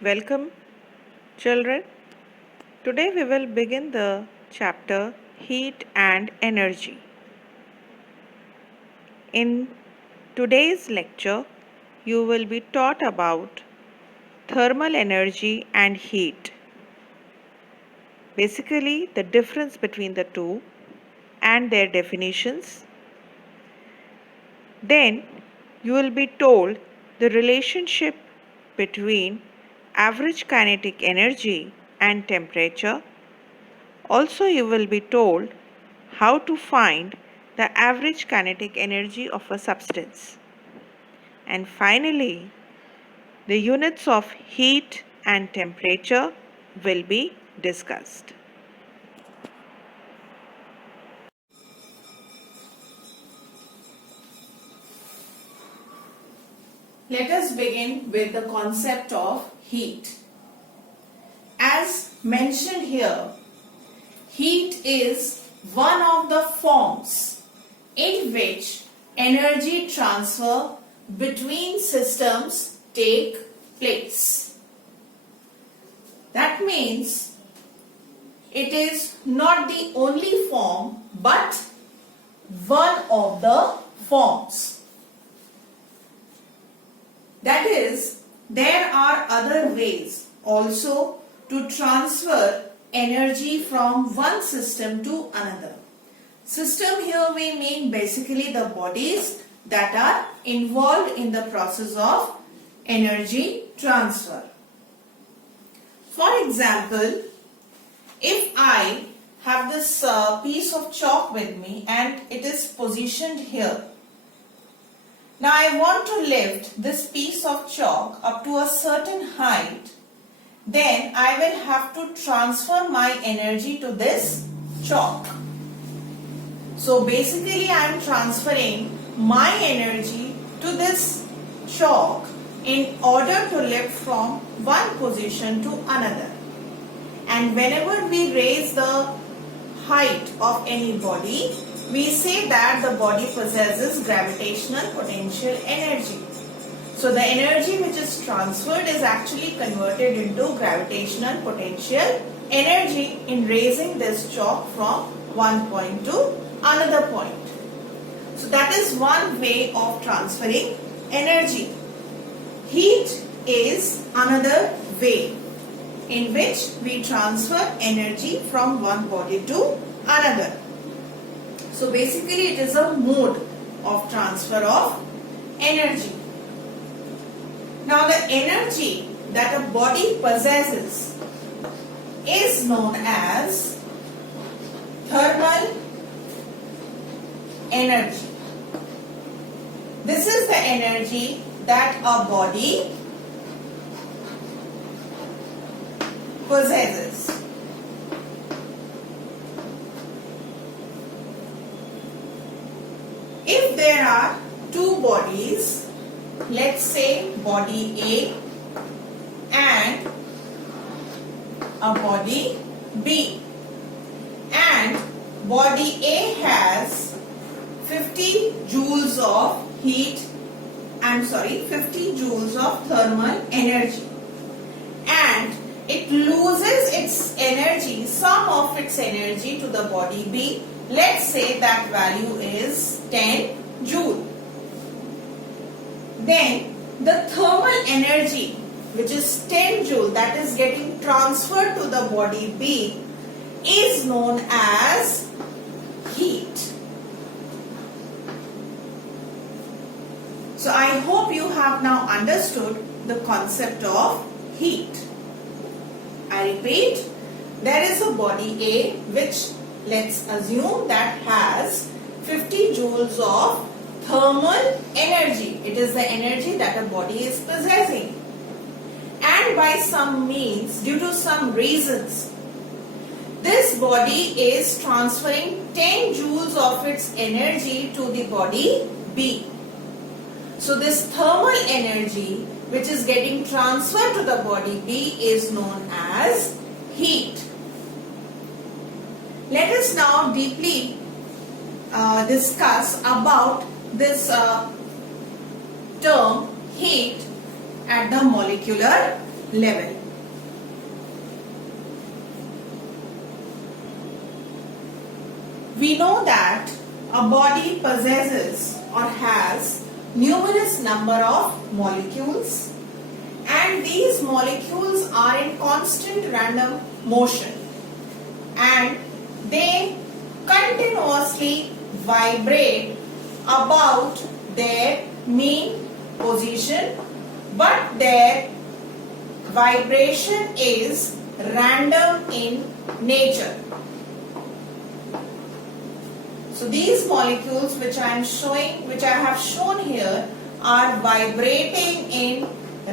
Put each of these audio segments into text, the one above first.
Welcome, children. Today we will begin the chapter Heat and Energy. In today's lecture, you will be taught about thermal energy and heat. Basically, the difference between the two and their definitions. Then, you will be told the relationship between average kinetic energy and temperature. Also, you will be told how to find the average kinetic energy of a substance. And finally, the units of heat and temperature will be discussed. Let us begin with the concept of heat. As mentioned here, heat is one of the forms in which energy transfer between systems take place. That means it is not the only form but one of the forms. That is, there are other ways also to transfer energy from one system to another. System here we mean basically the bodies that are involved in the process of energy transfer. For example, if I have this piece of chalk with me and it is positioned here. Now I want to lift this piece of chalk up to a certain height, then I will have to transfer my energy to this chalk. So basically I am transferring my energy to this chalk in order to lift from one position to another. And whenever we raise the height of any body, we say that the body possesses gravitational potential energy. So the energy which is transferred is actually converted into gravitational potential energy in raising this chalk from one point to another point. So that is one way of transferring energy. Heat is another way in which we transfer energy from one body to another. So basically it is a mode of transfer of energy. Now the energy that a body possesses is known as thermal energy. This is the energy that a body possesses. If there are two bodies, let's say body A and a body B, and body A has 50 joules of 50 joules of thermal energy, and it loses its energy, some of its energy to the body B. Let's say that value is 10 joule. Then the thermal energy, which is 10 joule, that is getting transferred to the body B, is known as heat. So I hope you have now understood the concept of heat. I repeat, there is a body A which, let's assume, that has 50 joules of thermal energy. It is the energy that a body is possessing. And by some means, due to some reasons, this body is transferring 10 joules of its energy to the body B. So this thermal energy which is getting transferred to the body B is known as heat. Let us now deeply discuss about this term heat at the molecular level. We know that a body possesses or has numerous number of molecules, and these molecules are in constant random motion, and they continuously vibrate about their mean position, but their vibration is random in nature. So these molecules which I have shown here are vibrating in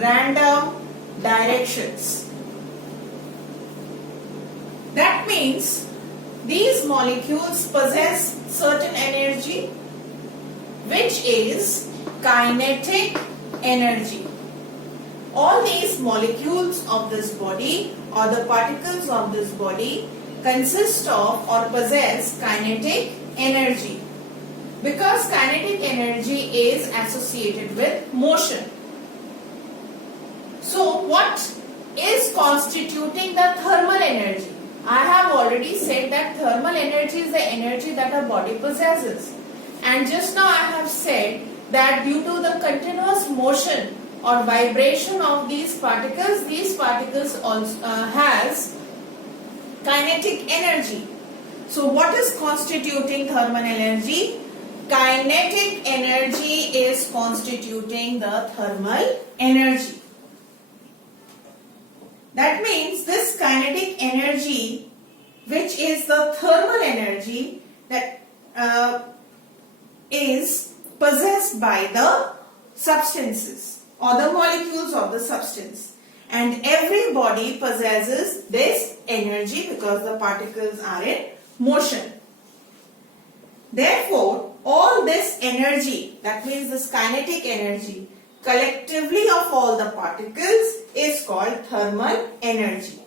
random directions. That means these molecules possess certain energy which is kinetic energy. All these molecules of this body or the particles of this body consist of or possess kinetic energy, because kinetic energy is associated with motion. So what is constituting the thermal energy? I have already said that thermal energy is the energy that a body possesses, and just now I have said that due to the continuous motion or vibration of these particles also has kinetic energy. So what is constituting thermal energy? Kinetic energy is constituting the thermal energy. That means this kinetic energy, which is the thermal energy, that is possessed by the substances or the molecules of the substance, and every body possesses this energy because the particles are in motion. Therefore, all this energy, that means this kinetic energy, collectively of all the particles is called thermal energy.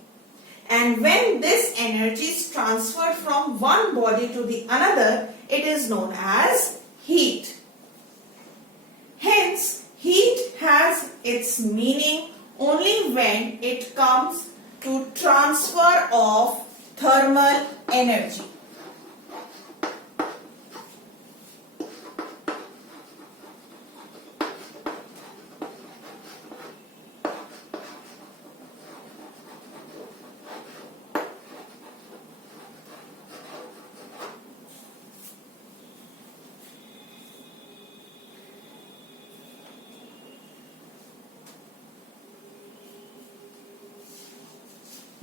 And when this energy is transferred from one body to the another, it is known as heat. Hence, heat has its meaning only when it comes to transfer of thermal energy.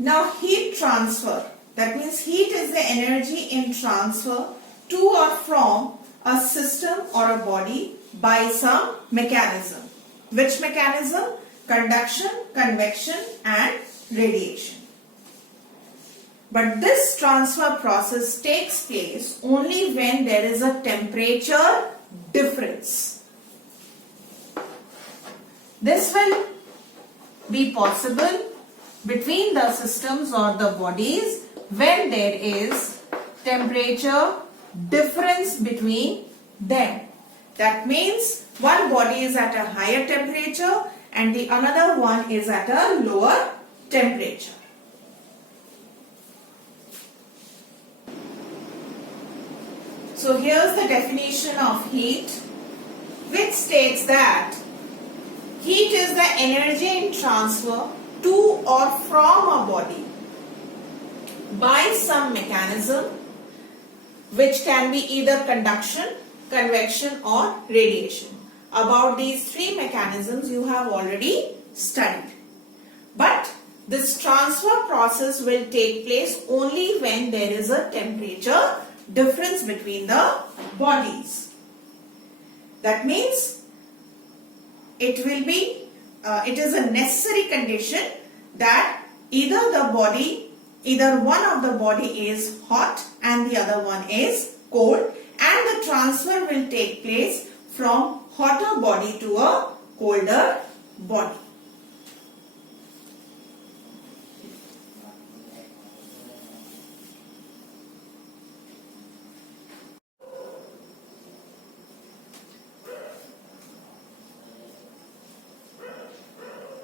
Now heat transfer, that means heat is the energy in transfer to or from a system or a body by some mechanism. Which mechanism? Conduction, convection and radiation. But this transfer process takes place only when there is a temperature difference. This will be possible between the systems or the bodies when there is temperature difference between them. That means one body is at a higher temperature and the another one is at a lower temperature. So here's the definition of heat, which states that heat is the energy in transfer to or from a body by some mechanism, which can be either conduction, convection or radiation. About these three mechanisms you have already studied. But this transfer process will take place only when there is a temperature difference between the bodies. That means it is a necessary condition that either one of the body is hot and the other one is cold, and the transfer will take place from hotter body to a colder body.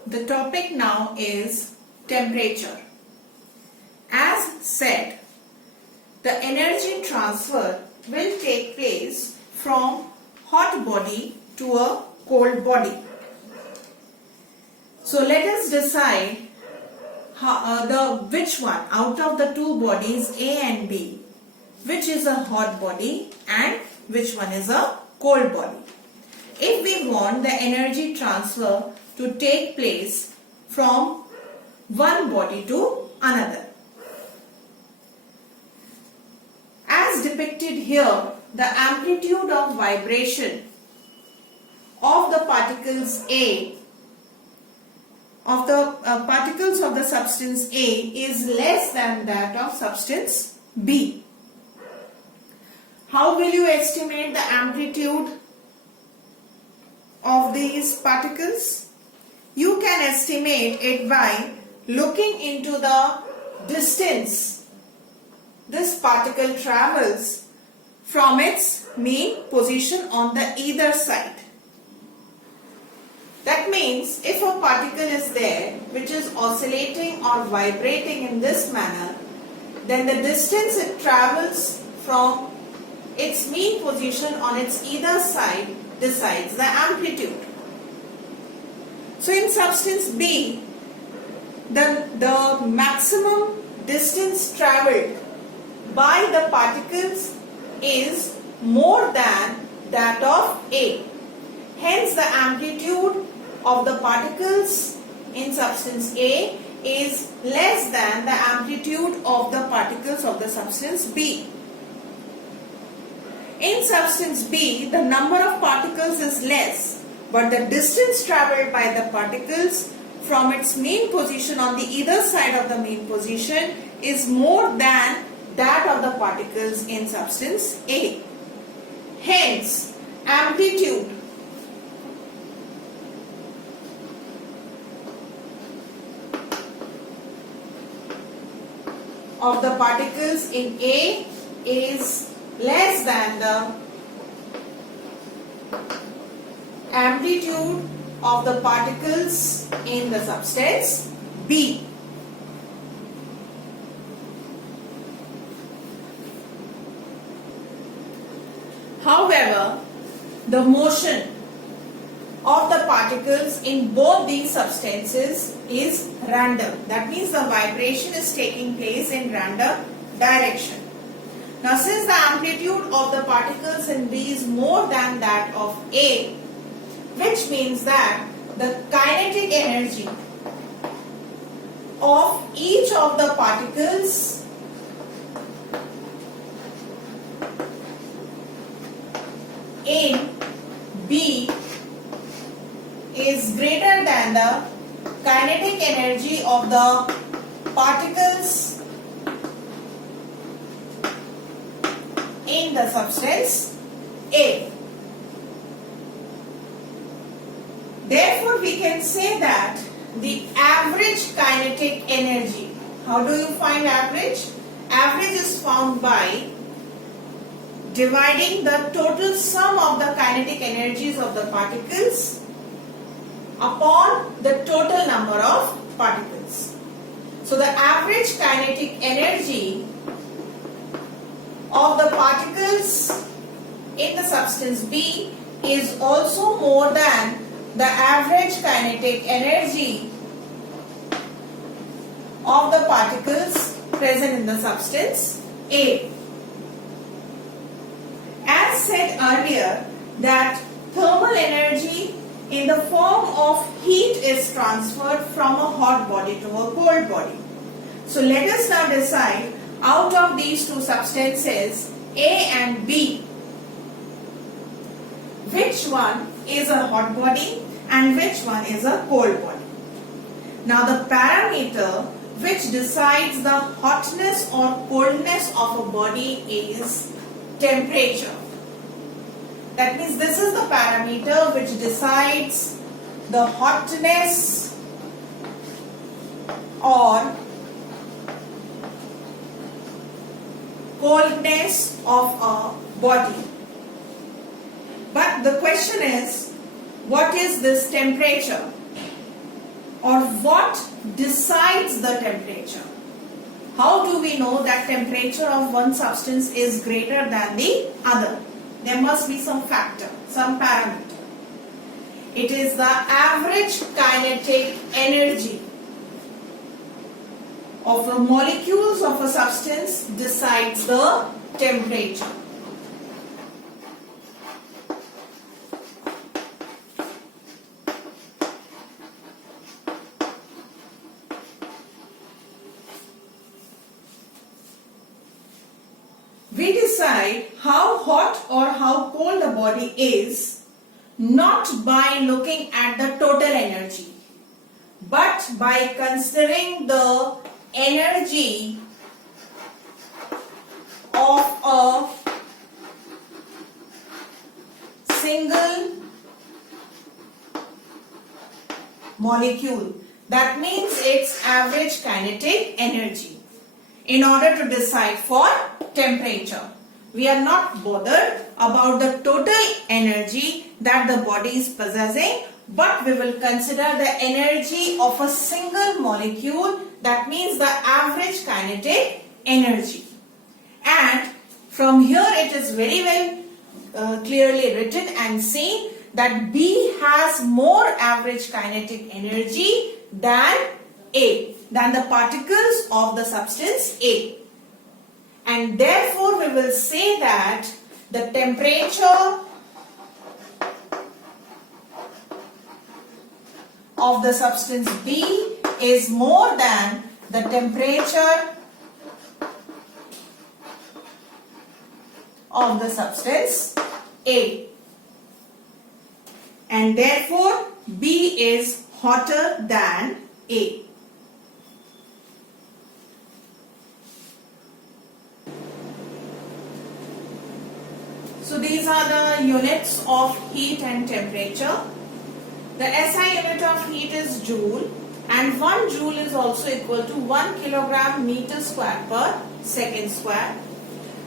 the topic now is temperature. As said, the energy transfer will take place from hot body to a cold body. So let us decide which one out of the two bodies A and B, which is a hot body and which one is a cold body. If we want the energy transfer to take place from one body to another. As depicted here, the amplitude of vibration of the particles A, of the particles of the substance A is less than that of substance B. How will you estimate the amplitude of these particles? You can estimate it by looking into the distance this particle travels from its mean position on the either side. That means if a particle is there which is oscillating or vibrating in this manner, then the distance it travels from its mean position on its either side decides the amplitude. So in substance B, the maximum distance travelled by the particles is more than that of A. Hence the amplitude of the particles in substance A is less than the amplitude of the particles of the substance B. In substance B, the number of particles is less, but the distance travelled by the particles from its mean position on the either side of the mean position is more than that of the particles in substance A. Hence, amplitude of the particles in A is less than the amplitude of the particles in the substance B. However, the motion of the particles in both these substances is random. That means the vibration is taking place in random direction. Now since the amplitude of the particles in B is more than that of A, which means that the kinetic energy of each of the particles in B is greater than the kinetic energy of the particles in the substance A. Therefore, we can say that the average kinetic energy, how do you find average? Average is found by dividing the total sum of the kinetic energies of the particles upon the total number of particles. So the average kinetic energy of the particles in the substance B is also more than the average kinetic energy of the particles present in the substance A. As said earlier, that thermal energy in the form of heat is transferred from a hot body to a cold body. So let us now decide out of these two substances A and B, which one is a hot body and which one is a cold body. Now the parameter which decides the hotness or coldness of a body is temperature. That means this is the parameter which decides the hotness or coldness of a body. But the question is, what is this temperature what decides the temperature? How do we know that temperature of one substance is greater than the other? There must be some factor, some parameter. It is the average kinetic energy of the molecules of a substance decides the temperature. We decide how hot or how cold a body is not by looking at the total energy, but by considering the energy of a single molecule. That means its average kinetic energy in order to decide for temperature. We are not bothered about the total energy that the body is possessing, but we will consider the energy of a single molecule. That means the average kinetic energy. And from here it is very well clearly written and seen that B has more average kinetic energy than A, than the particles of the substance A. And therefore we will say that the temperature of the substance B is more than the temperature of the substance A. And therefore B is hotter than A. So these are the units of heat and temperature. The SI unit of heat is joule, and 1 joule is also equal to 1 kilogram meter square per second square.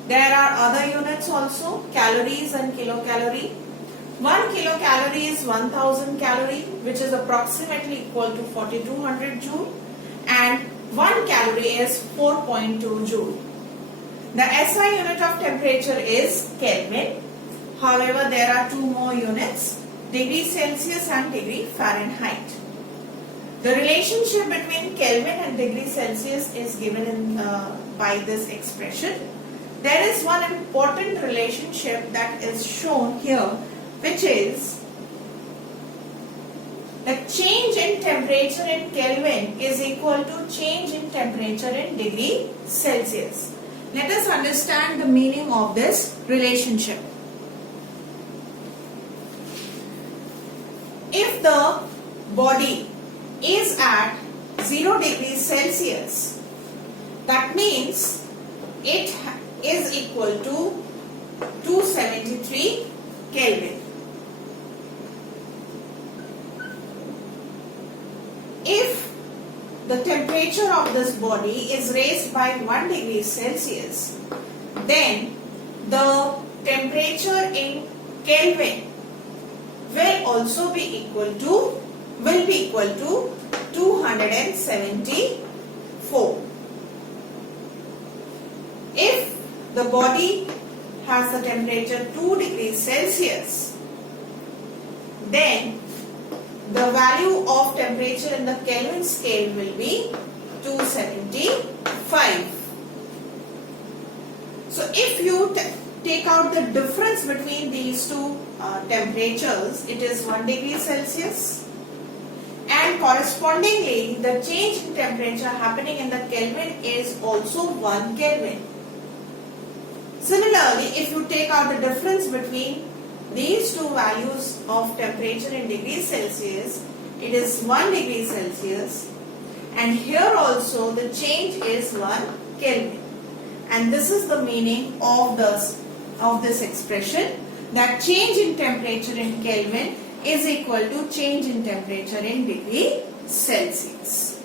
There are other units also, calories and kilocalorie. 1 kilocalorie is 1000 calorie, which is approximately equal to 4200 joule, and 1 calorie is 4.2 joule. The SI unit of temperature is Kelvin. However, there are two more units, degree Celsius and degree Fahrenheit. The relationship between Kelvin and degree Celsius is given by this expression. There is one important relationship that is shown here, which is the change in temperature in Kelvin is equal to change in temperature in degree Celsius. Let us understand the meaning of this relationship. If the body is at 0 degrees Celsius, that means it is equal to 273 Kelvin. If the temperature of this body is raised by 1 degree Celsius, then the temperature in Kelvin will also be equal to 274. If the body has the temperature 2 degrees Celsius, then the value of temperature in the Kelvin scale will be 275. So if you take out the difference between these two temperatures, it is 1 degree Celsius, and correspondingly the change in temperature happening in the Kelvin is also 1 Kelvin. Similarly, if you take out the difference between these two values of temperature in degrees Celsius, it is 1 degree Celsius, and here also the change is 1 Kelvin. And this is the meaning of this expression, that change in temperature in Kelvin is equal to change in temperature in degree Celsius.